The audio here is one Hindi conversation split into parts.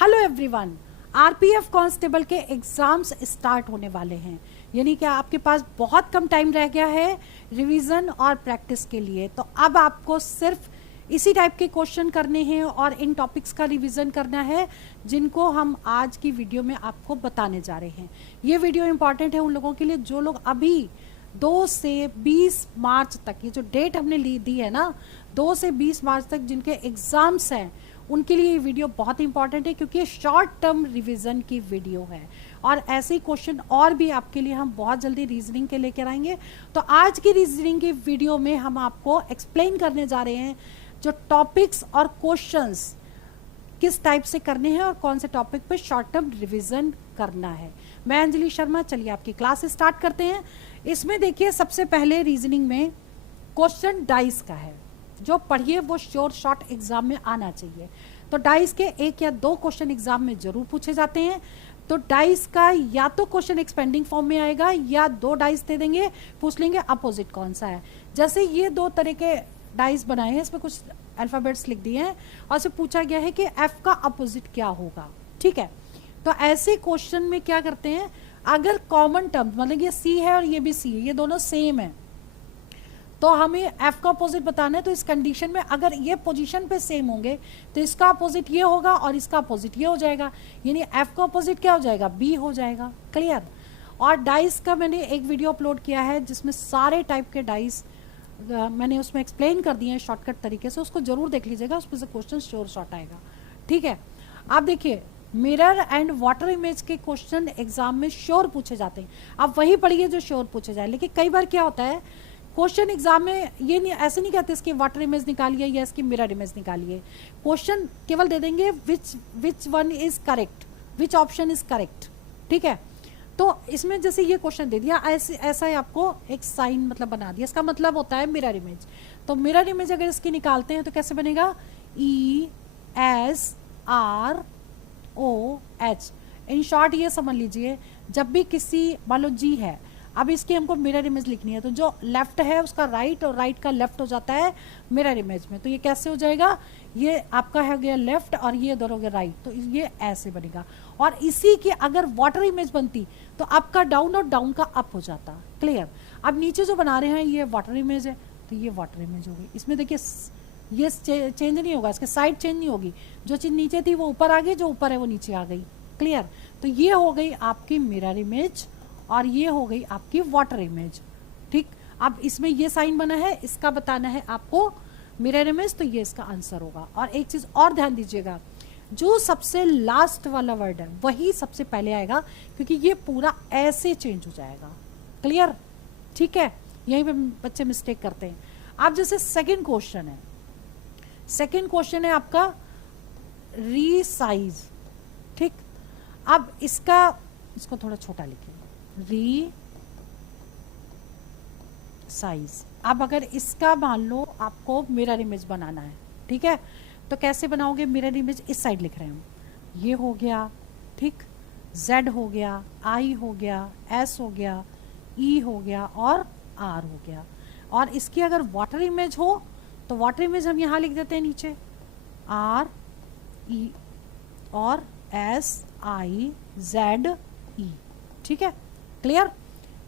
हेलो एवरीवन, आरपीएफ कांस्टेबल के एग्जाम्स स्टार्ट होने वाले हैं। यानी कि आपके पास बहुत कम टाइम रह गया है रिवीजन और प्रैक्टिस के लिए। तो अब आपको सिर्फ इसी टाइप के क्वेश्चन करने हैं और इन टॉपिक्स का रिवीजन करना है जिनको हम आज की वीडियो में आपको बताने जा रहे हैं। ये वीडियो इंपॉर्टेंट है उन लोगों के लिए जो लोग अभी 2 से 20 मार्च तक, ये जो डेट हमने दी है ना, 2 से 20 मार्च तक जिनके एग्जाम्स हैं उनके लिए ये वीडियो बहुत इंपॉर्टेंट है, क्योंकि ये शॉर्ट टर्म रिवीजन की वीडियो है और ऐसे ही क्वेश्चन और भी आपके लिए हम बहुत जल्दी रीजनिंग के लेकर आएंगे। तो आज की रीजनिंग की वीडियो में हम आपको एक्सप्लेन करने जा रहे हैं जो टॉपिक्स और क्वेश्चंस किस टाइप से करने हैं और कौन से टॉपिक पे शॉर्ट टर्म रिवीजन करना है। मैं अंजलि शर्मा, चलिए आपकी क्लास स्टार्ट करते हैं। इसमें देखिए सबसे पहले रीजनिंग में क्वेश्चन डाइस का है, जो पढ़िए वो श्योर शॉर्ट एग्जाम में आना चाहिए। तो डाइस के 1 या 2 क्वेश्चन एग्जाम में जरूर पूछे जाते हैं। तो डाइस का या तो क्वेश्चन एक्सपेंडिंग फॉर्म में आएगा या 2 डाइस दे देंगे, पूछ लेंगे अपोजिट कौन सा है। जैसे ये 2 तरह के डाइस बनाए हैं, इसमें कुछ अल्फाबेट्स लिख दिए हैं और से पूछा गया है कि एफ का अपोजिट क्या होगा। ठीक है, तो ऐसे क्वेश्चन में क्या करते हैं, अगर कॉमन टर्म मतलब ये सी है और ये भी सी है, ये दोनों सेम है, तो हमें एफ का अपोजिट बताना है। तो इस कंडीशन में अगर ये पोजीशन पे सेम होंगे तो इसका अपोजिट ये होगा और इसका अपोजिट ये हो जाएगा, यानी एफ का अपोजिट क्या हो जाएगा, बी हो जाएगा। क्लियर। और डाइस का मैंने एक वीडियो अपलोड किया है जिसमें सारे टाइप के डाइस मैंने उसमें एक्सप्लेन कर दिए हैं शॉर्टकट तरीके से, उसको जरूर देख लीजिएगा, उसमें से क्वेश्चन श्योर शॉर्ट आएगा। ठीक है, आप देखिए मिरर एंड वाटर इमेज के क्वेश्चन एग्जाम में श्योर पूछे जाते हैं। आप वही पढ़िए जो श्योर पूछे जाए। लेकिन कई बार क्या होता है, क्वेश्चन एग्जाम में ये नहीं, ऐसे नहीं कहते इसकी वाटर इमेज निकालिए या इसकी मिरर इमेज निकालिए। क्वेश्चन केवल दे देंगे which one is correct, which option is correct. ठीक है, तो इसमें जैसे ये क्वेश्चन दे दिया, ऐसा ही आपको एक साइन मतलब बना दिया, इसका मतलब होता है मिरर इमेज। तो मिरर इमेज अगर इसकी निकालते हैं तो कैसे बनेगा, ESROH। इन शॉर्ट ये समझ लीजिए, जब भी किसी मान लो जी है, अब इसकी हमको मिरर इमेज लिखनी है, तो जो लेफ्ट है उसका राइट और राइट का लेफ्ट हो जाता है मिरर इमेज में। तो ये कैसे हो जाएगा, ये आपका हो गया लेफ्ट और ये इधर हो गया राइट, तो ये ऐसे बनेगा। और इसी की अगर वाटर इमेज बनती तो आपका डाउन और डाउन का अप हो जाता। क्लियर। अब नीचे जो बना रहे हैं ये वाटर इमेज है, तो ये वाटर इमेज होगी। इसमें देखिए ये चेंज नहीं होगा, इसके साइड चेंज नहीं होगी, जो चीज नीचे थी वो ऊपर आ गई, जो ऊपर है वो नीचे आ गई। क्लियर। तो ये हो गई आपकी मिरर इमेज और ये हो गई आपकी वाटर इमेज। ठीक, अब इसमें ये साइन बना है, इसका बताना है आपको मिरर इमेज, तो ये इसका आंसर होगा। और एक चीज और ध्यान दीजिएगा, जो सबसे लास्ट वाला वर्ड है वही सबसे पहले आएगा, क्योंकि ये पूरा ऐसे चेंज हो जाएगा। क्लियर। ठीक है, यहीं पे बच्चे मिस्टेक करते हैं। अब जैसे सेकंड क्वेश्चन है, सेकंड क्वेश्चन है आपका रीसाइज। ठीक, अब इसको थोड़ा छोटा लिखिए, री साइज। अब अगर इसका मान लो आपको मिरर इमेज बनाना है, ठीक है, तो कैसे बनाओगे मिरर इमेज, इस साइड लिख रहे हैं हम, ये हो गया, ठीक, Z हो गया, I हो गया, S हो गया, E हो गया और R हो गया। और इसकी अगर वाटर इमेज हो तो वाटर इमेज हम यहां लिख देते हैं नीचे R E और S I Z E। ठीक है, क्लियर।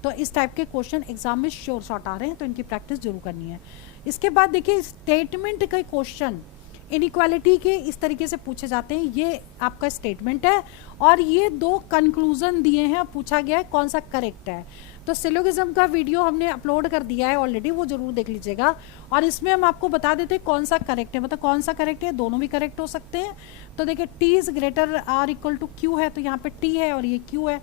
तो इस टाइप के क्वेश्चन एग्जाम में श्योर शॉर्ट आ रहे हैं, तो इनकी प्रैक्टिस जरूर करनी है। इसके बाद देखिए स्टेटमेंट के क्वेश्चन इनइक्वालिटी के इस तरीके से पूछे जाते हैं। ये आपका स्टेटमेंट है और ये 2 कंक्लूजन दिए हैं, पूछा गया है कौन सा करेक्ट है। तो सिलोगिज्म का वीडियो हमने अपलोड कर दिया है ऑलरेडी, वो जरूर देख लीजिएगा। और इसमें हम आपको बता देते हैं कौन सा करेक्ट है, मतलब कौन सा करेक्ट है, दोनों भी करेक्ट हो सकते हैं। तो देखिए T is greater or equal to Q है, तो यहाँ पे T है और ये Q है।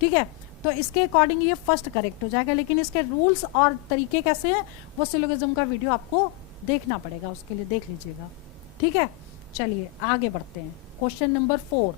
ठीक है, तो इसके अकॉर्डिंग ये फर्स्ट करेक्ट हो जाएगा। लेकिन इसके रूल्स और तरीके कैसे हैं वो सिलोगिज्म का वीडियो आपको देखना पड़ेगा, उसके लिए देख लीजिएगा। ठीक है, चलिए आगे बढ़ते हैं। क्वेश्चन नंबर 4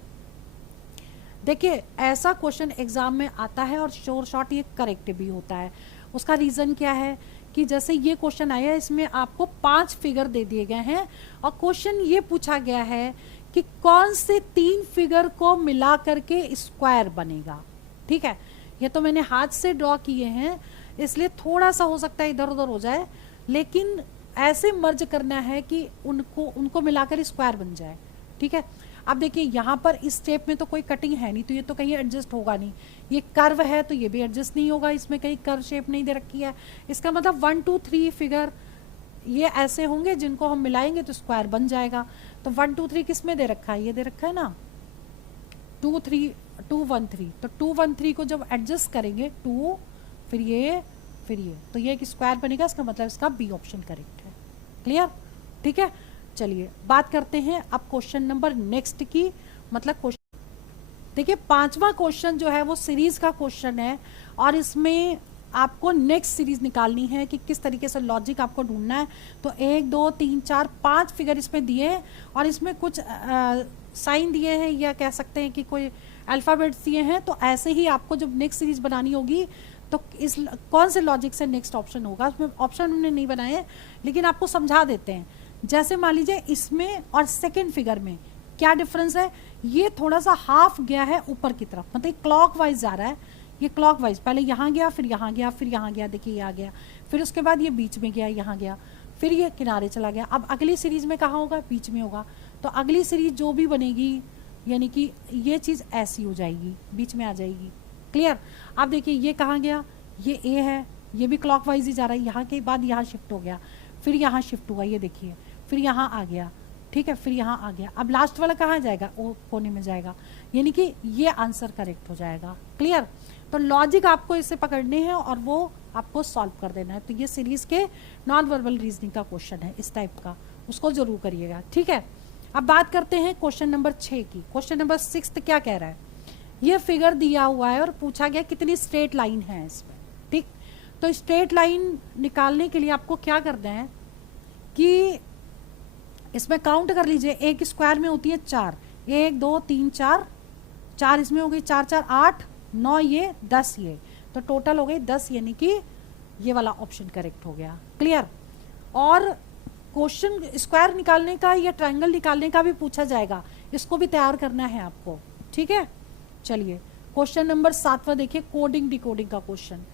देखिए, ऐसा क्वेश्चन एग्जाम में आता है और श्योर शॉर्ट ये करेक्ट भी होता है। उसका रीजन क्या है कि जैसे ये क्वेश्चन आया है, इसमें आपको 5 फिगर दे दिए गए हैं और क्वेश्चन ये पूछा गया है कि कौन से 3 फिगर को मिला करके स्क्वायर बनेगा। ठीक है, ये तो मैंने हाथ से ड्रॉ किए हैं, इसलिए थोड़ा सा हो सकता है इधर उधर हो जाए, लेकिन ऐसे मर्ज करना है कि उनको मिलाकर स्क्वायर बन जाए। ठीक है, अब देखिए यहाँ पर इस स्टेप में तो कोई कटिंग है नहीं, तो ये तो कहीं एडजस्ट होगा नहीं। ये कर्व है तो ये भी एडजस्ट नहीं होगा, इसमें कहीं कर्व शेप नहीं दे रखी है। इसका मतलब 1 2 3 फिगर ये ऐसे होंगे जिनको हम मिलाएंगे तो स्क्वायर बन जाएगा। तो 1 2 3 किस में दे रखा है, ये दे रखा है ना 2 3 2 1 3। तो 2 1 3 को जब एडजस्ट करेंगे 2 फिर ये तो ये एक स्क्वायर बनेगा, इसका मतलब इसका बी ऑप्शन करेक्ट है। क्लियर, ठीक है। चलिए बात करते हैं अब क्वेश्चन नंबर नेक्स्ट की, मतलब क्वेश्चन देखिए 5वां क्वेश्चन जो है वो सीरीज का क्वेश्चन है, और इसमें आपको नेक्स्ट सीरीज निकालनी है कि किस तरीके से लॉजिक आपको ढूंढना है। तो 1 2 3 4 5 फिगर इसमें दिए हैं, और इसमें कुछ साइन दिए हैं या कह सकते हैं कि कोई अल्फ़ाबेट्स दिए हैं। तो ऐसे ही आपको जब नेक्स्ट सीरीज बनानी होगी तो इस कौन से लॉजिक से नेक्स्ट ऑप्शन होगा, उसमें ऑप्शन हमने नहीं बनाए हैं लेकिन आपको समझा देते हैं। जैसे मान लीजिए इसमें और सेकेंड फिगर में क्या डिफरेंस है, ये थोड़ा सा हाफ गया है ऊपर की तरफ, मतलब क्लॉक वाइज जा रहा है। ये क्लॉक वाइज पहले यहाँ गया, फिर यहाँ गया, फिर यहाँ गया, देखिए ये आ गया, फिर उसके बाद ये बीच में गया, यहाँ गया, फिर ये किनारे चला गया। अब अगली सीरीज में कहाँ होगा, बीच में होगा। तो अगली सीरीज जो भी बनेगी यानी कि ये चीज़ ऐसी हो जाएगी, बीच में आ जाएगी। क्लियर। अब देखिए ये कहाँ गया, ये ए है, ये भी क्लॉकवाइज ही जा रहा है, यहाँ के बाद यहाँ शिफ्ट हो गया, फिर यहाँ शिफ्ट हुआ, ये देखिए, फिर यहाँ आ गया, ठीक है, फिर यहाँ आ गया। अब लास्ट वाला कहाँ जाएगा, वो कोने में जाएगा, यानी कि ये आंसर करेक्ट हो जाएगा। क्लियर। तो लॉजिक आपको इससे पकड़ने हैं और वो आपको सॉल्व कर देना है। तो ये सीरीज के नॉन वर्बल रीजनिंग का क्वेश्चन है इस टाइप का, उसको जरूर करिएगा, ठीक है। अब बात करते हैं क्वेश्चन नंबर 6 की। क्वेश्चन नंबर 6 क्या कह रहा है, ये फिगर दिया हुआ है और पूछा गया कितनी स्ट्रेट लाइन है इसमें, ठीक। तो स्ट्रेट लाइन निकालने के लिए आपको क्या करना है कि इसमें काउंट कर लीजिए, एक स्क्वायर में होती है 4, 1 2 3 4, 4 इसमें हो गई, 4 4 8 9, ये 10, ये तो टोटल हो गई 10, यानी कि ये वाला ऑप्शन करेक्ट हो गया। क्लियर। और क्वेश्चन स्क्वायर निकालने का या ट्रायंगल निकालने का भी पूछा जाएगा, इसको भी तैयार करना है आपको, ठीक है। चलिए क्वेश्चन नंबर 7वां देखिए, कोडिंग डिकोडिंग का क्वेश्चन।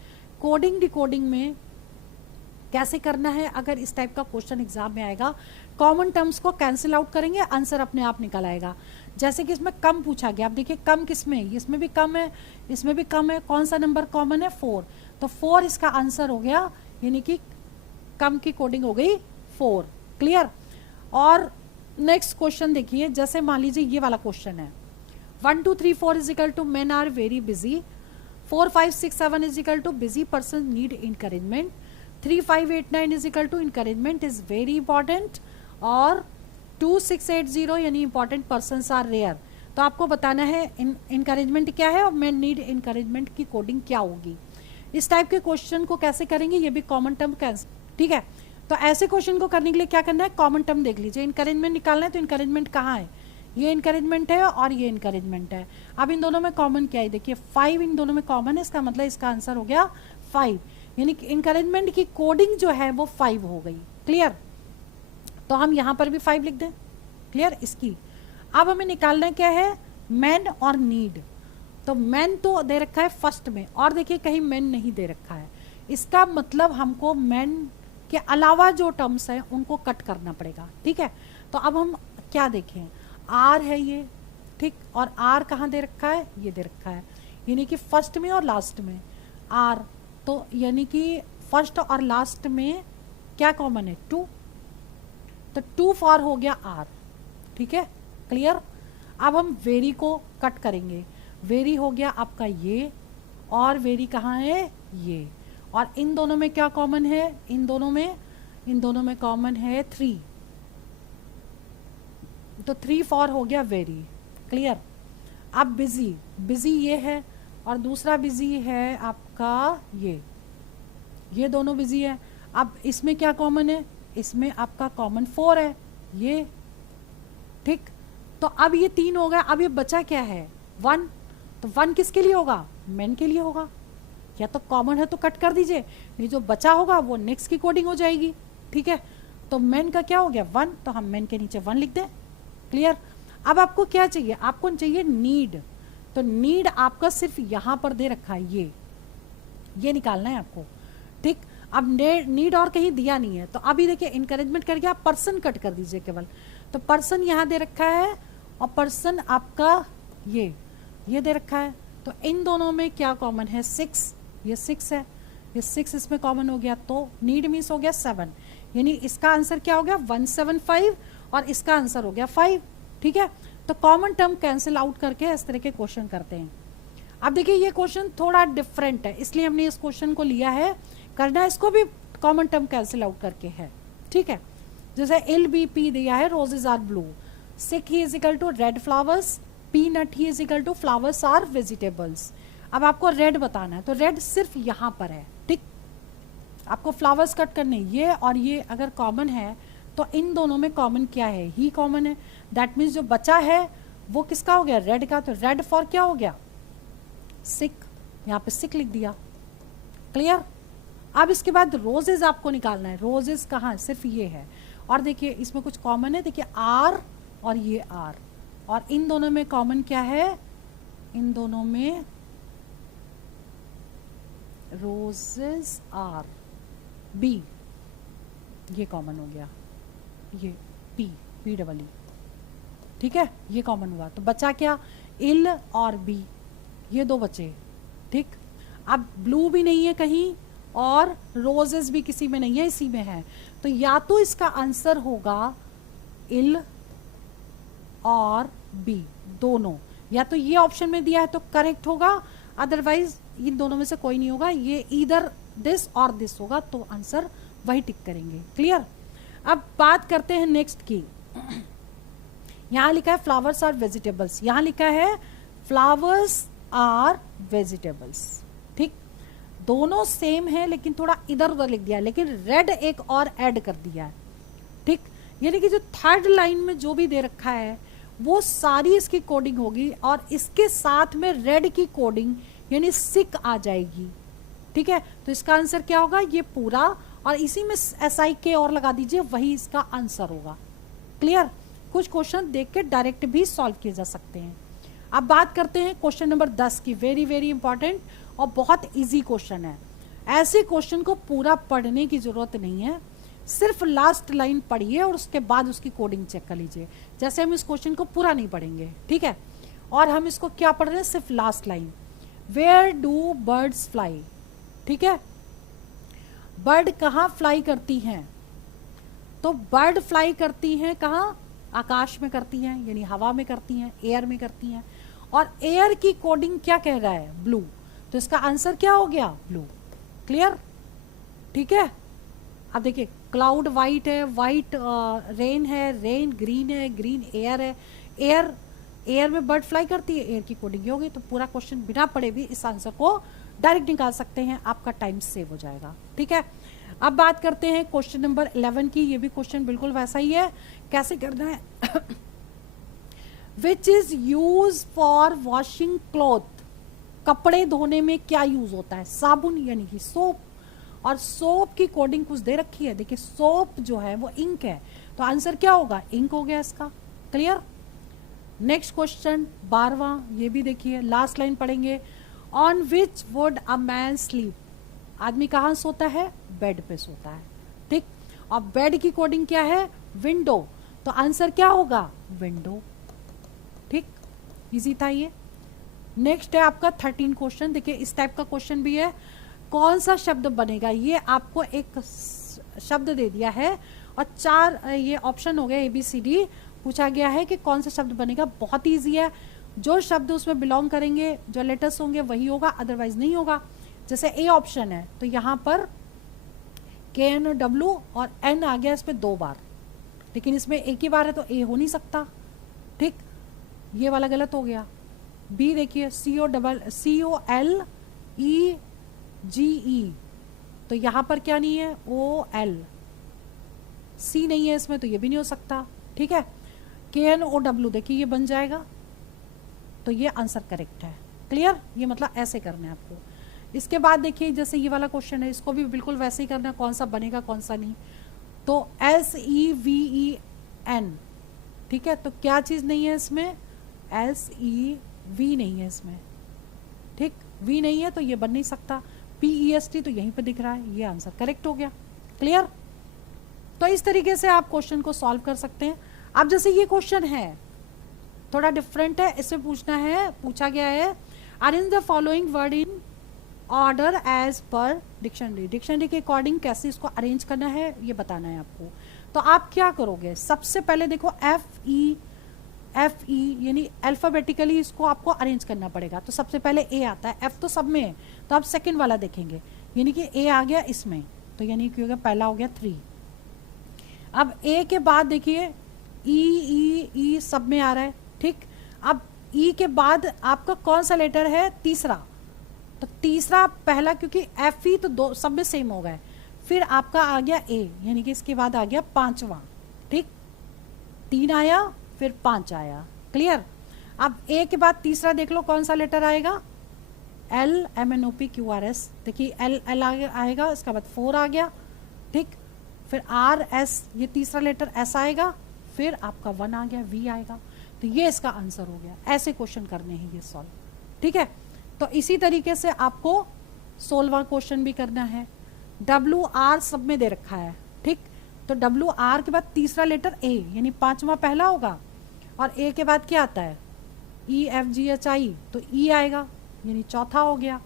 कोडिंग डिकोडिंग में कैसे करना है, अगर इस टाइप का क्वेश्चन एग्जाम में आएगा, कॉमन टर्म्स को कैंसिल आउट करेंगे, आंसर अपने आप निकल आएगा। जैसे कि इसमें कम पूछा गया, अब देखिए कम किसमें है, इसमें भी कम है, इसमें भी कम है, कौन सा नंबर कॉमन है, 4, तो 4 इसका आंसर हो गया, यानी कि कम की कोडिंग हो गई 4। क्लियर। और नेक्स्ट क्वेश्चन देखिए, जैसे मान लीजिए ये वाला क्वेश्चन है, 1 2 3 4 is equal to men are very busy, 4 5 6 7 is equal to busy person need encouragement, 3 5 8 9 is equal to encouragement is very important, और 2 6 8 0 यानी इंपॉर्टेंट पर्सन आर रेयर। तो आपको बताना है इनकरेजमेंट क्या है और मैं नीड इनकरेजमेंट की कोडिंग क्या होगी। इस टाइप के क्वेश्चन को कैसे करेंगे, ये भी कॉमन टर्म कैंसिल, ठीक है। तो ऐसे क्वेश्चन को करने के लिए क्या करना है, कॉमन टर्म देख लीजिए, इनकरेजमेंट निकालना है तो इनकरेजमेंट कहाँ है, ये इनकरेजमेंट है और ये इनकरेजमेंट है। अब इन दोनों में कॉमन क्या है, देखिए 5 इन दोनों में कॉमन है, इसका मतलब इसका आंसर हो गया 5, यानी कि इनकरेजमेंट की कोडिंग जो है वो 5 हो गई। क्लियर। तो हम यहाँ पर भी 5 लिख दें। क्लियर। इसकी अब हमें निकालना क्या है, मैन और नीड। तो मैन तो दे रखा है फर्स्ट में, और देखिए कहीं मैन नहीं दे रखा है, इसका मतलब हमको मैन के अलावा जो टर्म्स हैं उनको कट करना पड़ेगा, ठीक है। तो अब हम क्या देखें, आर है ये, ठीक, और आर कहाँ दे रखा है, ये दे रखा है, यानी कि फर्स्ट में और लास्ट में आर। तो यानी कि फर्स्ट और लास्ट में क्या कॉमन है, 2, तो 2 फॉर हो गया आर, ठीक है। क्लियर। अब हम वेरी को कट करेंगे, वेरी हो गया आपका ये, और वेरी कहाँ है, ये, और इन दोनों में क्या कॉमन है, इन दोनों में कॉमन है 3, तो 3 फॉर हो गया वेरी। क्लियर। अब बिजी, बिजी ये है और दूसरा बिजी है आपका ये दोनों बिजी है। अब इसमें क्या कॉमन है, इसमें आपका कॉमन 4 है, ये, ठीक। तो अब ये 3 हो गया, अब ये बचा क्या है, 1, तो 1 किसके लिए होगा, मैन के लिए होगा, या तो कॉमन है तो कट कर दीजिए, नहीं जो बचा होगा वो नेक्स्ट की कोडिंग हो जाएगी, ठीक है। तो मैन का क्या हो गया 1, तो हम मैन के नीचे 1 लिख दें। क्लियर। अब आपको क्या चाहिए, आपको चाहिए नीड, तो नीड आपका सिर्फ यहां पर दे रखा है, ये निकालना है आपको, ठीक। अब नीड और कहीं दिया नहीं है, तो अभी देखिए इनकरेजमेंट करके आप पर्सन कट कर दीजिए केवल, तो पर्सन यहां दे रखा है और पर्सन आपका ये दे रखा है, तो इन दोनों में क्या कॉमन है? 6, ये 6 है, ये 6 इसमें कॉमन हो गया, तो नीड मीन्स हो गया 7, यानी इसका आंसर क्या हो गया? 175 और इसका आंसर हो गया 5। ठीक है, तो कॉमन टर्म कैंसिल आउट करके इस तरह के क्वेश्चन करते हैं। अब देखिए ये क्वेश्चन थोड़ा डिफरेंट है, इसलिए हमने इस क्वेश्चन को लिया है, करना इसको भी कॉमन टर्म कैंसिल आउट करके है। ठीक है, जैसे LBP दिया है, roses are blue, sick he is equal to red flowers, peanut he is equal to flowers are vegetables. अब आपको रेड बताना है, तो रेड सिर्फ यहाँ पर है। ठीक, आपको फ्लावर्स कट करने, ये और ये अगर कॉमन है तो इन दोनों में कॉमन क्या है? ही कॉमन है। दैट मीन्स जो बचा है वो किसका हो गया? रेड का। तो रेड फॉर क्या हो गया? सिक, यहाँ पे सिक लिख दिया। क्लियर? अब इसके बाद रोजेज आपको निकालना है। रोजेज कहाँ? सिर्फ ये है, और देखिए इसमें कुछ कॉमन है, देखिए आर और ये आर, और इन दोनों में कॉमन क्या है? इन दोनों में रोजेस आर बी, ये कॉमन हो गया, ये पी डबल ई। ठीक है, ये कॉमन हुआ, तो बचा क्या? इल और बी, ये दो बचे। ठीक, अब ब्लू भी नहीं है कहीं और रोजेस भी किसी में नहीं है, इसी में है, तो या तो इसका आंसर होगा इल और बी, दोनों, या तो ये ऑप्शन में दिया है तो करेक्ट होगा, अदरवाइज इन दोनों में से कोई नहीं होगा, ये इधर दिस और दिस होगा, तो आंसर वही टिक करेंगे। क्लियर? अब बात करते हैं नेक्स्ट की। यहां लिखा है फ्लावर्स आर वेजिटेबल्स, यहां लिखा है फ्लावर्स आर वेजिटेबल्स। ठीक, दोनों सेम है लेकिन थोड़ा इधर उधर लिख दिया, लेकिन रेड एक और ऐड कर दिया है। ठीक, यानी कि जो थर्ड लाइन में जो भी दे रखा है वो सारी इसकी कोडिंग होगी, और इसके साथ में रेड की कोडिंग यानी सिक आ जाएगी। ठीक है, तो इसका आंसर क्या होगा? ये पूरा, और इसी में SIK और लगा दीजिए, वही इसका आंसर होगा। क्लियर? कुछ क्वेश्चन देख के डायरेक्ट भी सॉल्व किए जा सकते हैं। अब बात करते हैं क्वेश्चन नंबर 10 की। वेरी वेरी इंपॉर्टेंट और बहुत इजी क्वेश्चन है। ऐसे क्वेश्चन को पूरा पढ़ने की जरूरत नहीं है, सिर्फ लास्ट लाइन पढ़िए और उसके बाद उसकी कोडिंग चेक कर लीजिए। जैसे हम इस क्वेश्चन को पूरा नहीं पढ़ेंगे, ठीक है, और हम इसको क्या पढ़ रहे हैं? सिर्फ last line, where do birds fly. ठीक है, बर्ड कहाँ फ्लाई करती हैं? तो बर्ड फ्लाई करती हैं कहाँ? आकाश में करती हैं, यानी हवा में करती हैं, एयर में करती हैं, और एयर की कोडिंग क्या कह रहा है? ब्लू, तो इसका आंसर क्या हो गया? ब्लू। क्लियर? ठीक है, अब देखिए क्लाउड वाइट है, वाइट रेन है, रेन ग्रीन है, ग्रीन एयर है, एयर में बर्ड फ्लाई करती है, एयर की कोडिंग ये होगी। तो पूरा क्वेश्चन बिना पढ़े भी इस आंसर को डायरेक्ट निकाल सकते हैं, आपका टाइम सेव हो जाएगा। ठीक है, अब बात करते हैं क्वेश्चन नंबर 11 की। ये भी क्वेश्चन बिल्कुल वैसा ही है, कैसे करना है? Which is use for washing cloth, कपड़े धोने में क्या यूज होता है? साबुन यानी कि सोप, और सोप की कोडिंग कुछ दे रखी है। देखिए सोप जो है वो इंक है, तो आंसर क्या होगा? इंक हो गया इसका। क्लियर? नेक्स्ट क्वेश्चन 12वां, ये भी देखिए, लास्ट लाइन पढ़ेंगे। On which would a man sleep, आदमी कहाँ सोता है? बेड पे सोता है। ठीक, और बेड की कोडिंग क्या है? विंडो, तो आंसर क्या होगा? विंडो। ठीक, इजी था ये। नेक्स्ट है आपका 13 क्वेश्चन। देखिए इस टाइप का क्वेश्चन भी है, कौन सा शब्द बनेगा? ये आपको एक शब्द दे दिया है और 4 ये ऑप्शन हो गया ABCD, पूछा गया है कि कौन सा शब्द बनेगा। बहुत ईजी है, जो शब्द उसमें बिलोंग करेंगे, जो लेटर्स होंगे वही होगा, अदरवाइज नहीं होगा। जैसे A ऑप्शन है तो यहाँ पर KNW और N आ गया इसमें 2 बार, लेकिन इसमें एक ही बार है तो A हो नहीं सकता। ठीक, ये वाला गलत हो गया। B देखिए COLEGE, तो यहाँ पर क्या नहीं है? OL। C नहीं है इसमें तो ये भी नहीं हो सकता। ठीक है, KNOW देखिए ये बन जाएगा, तो ये आंसर करेक्ट है। क्लियर? ये मतलब ऐसे करना है आपको। इसके बाद देखिए जैसे ये वाला क्वेश्चन है, इसको भी बिल्कुल वैसे ही करना है, कौन सा बनेगा कौन सा नहीं। तो SEVEN, ठीक है, तो क्या चीज नहीं है इसमें? SEV नहीं है इसमें। ठीक, V नहीं है तो ये बन नहीं सकता। PEST तो यहीं पे दिख रहा है, ये आंसर करेक्ट हो गया। क्लियर? तो इस तरीके से आप क्वेश्चन को सॉल्व कर सकते हैं। अब जैसे ये क्वेश्चन है, थोड़ा डिफरेंट है, इसमें पूछा गया है arrange the following word in order as per dictionary. Dictionary के अकॉर्डिंग कैसे इसको अरेंज करना है ये बताना है आपको। तो आप क्या करोगे, सबसे पहले देखो एफ ई यानी अल्फाबेटिकली इसको आपको अरेंज करना पड़ेगा। तो सबसे पहले ए आता है, एफ तो सब में है, तो आप सेकंड वाला देखेंगे, यानी कि ए आ गया इसमें, तो यानी कि हो गया पहला हो गया 3। अब ए के बाद देखिए ई सब में आ रहा है, ठीक। अब ई के बाद आपका कौन सा लेटर है, तीसरा, तो तीसरा पहला, क्योंकि एफ ई तो दो सब में सेम हो गए। फिर आपका आ गया ए, यानी कि इसके बाद आ गया 5वां, ठीक। 3 आया फिर 5 आया, क्लियर। अब ए के बाद तीसरा देख लो कौन सा लेटर आएगा, L M N O P Q R S, देखिए एल आएगा, इसके बाद 4 आ गया, ठीक। फिर आर एस, ये तीसरा लेटर एस आएगा, फिर आपका 1 आ गया, वी आएगा। तो ये इसका आंसर हो गया। ऐसे क्वेश्चन करने हैं ये सॉल्व, ठीक है। तो इसी तरीके से आपको 16वां क्वेश्चन भी करना है। डब्ल्यू आर सब में दे रखा है, ठीक। तो डब्ल्यू आर के बाद तीसरा लेटर ए, यानी 5वां पहला होगा, और ए के बाद क्या आता है, E F G H I, तो ई आएगा, यानी चौथा हो गया।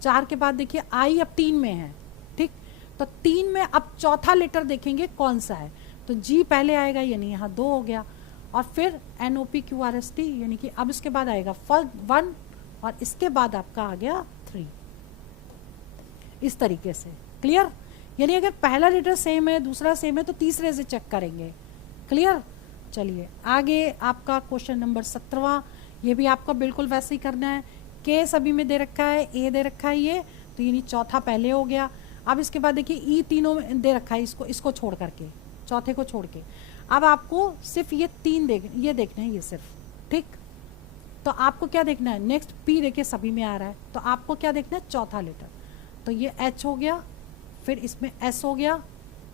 4 के बाद देखिए आई अब 3 में है, ठीक। तो 3 में अब चौथा लेटर देखेंगे कौन सा है, तो जी पहले आएगा, यानी यहाँ 2 हो गया, और फिर N O P Q R S T, यानी कि अब इसके बाद आएगा फर्स्ट 1, और इसके बाद आपका आ गया 3, इस तरीके से, क्लियर। यानी अगर पहला लेटर सेम है, दूसरा सेम है, तो तीसरे से चेक करेंगे, क्लियर। चलिए आगे आपका क्वेश्चन नंबर 17वां, ये भी आपका बिल्कुल वैसे ही करना है। के सभी में दे रखा है, ए दे रखा है ये, तो यानी चौथा पहले हो गया। अब इसके बाद देखिए ई तीनों में दे रखा है, इसको छोड़ करके, चौथे को छोड़ के। अब आपको सिर्फ ये 3 देखना है, ये सिर्फ, ठीक। तो आपको क्या देखना है, नेक्स्ट पी देखिए सभी में आ रहा है, तो आपको क्या देखना है, चौथा लेटर, तो ये एच हो गया, फिर इसमें एस हो गया,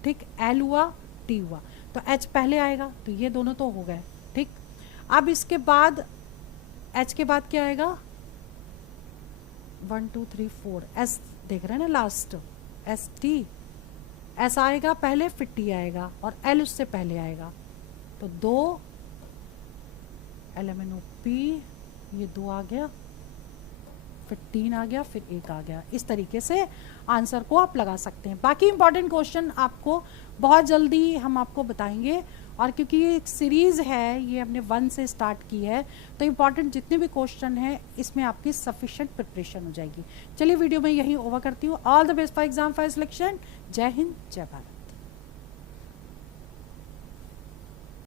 ठीक, एल हुआ, टी हुआ, तो एच पहले आएगा, तो ये दोनों तो हो गए, ठीक। अब इसके बाद एच के बाद क्या आएगा, 1 2 3 4, एस देख रहे हैं ना लास्ट, एस टी, एस आएगा पहले, फिर टी आएगा, और एल उससे पहले आएगा, तो 2 L M N O P, ये 2 आ गया, फिर 3 आ गया, फिर 1 आ गया। इस तरीके से आंसर को आप लगा सकते हैं। बाकी इंपॉर्टेंट क्वेश्चन आपको बहुत जल्दी हम आपको बताएंगे, और क्योंकि ये एक सीरीज है, ये हमने 1 से स्टार्ट की है, तो इंपॉर्टेंट जितने भी क्वेश्चन हैं इसमें आपकी सफिशिएंट प्रिपरेशन हो जाएगी। चलिए वीडियो में यही ओवर करती हूँ। All the best for exam for selection. जय हिंद, जय भारत।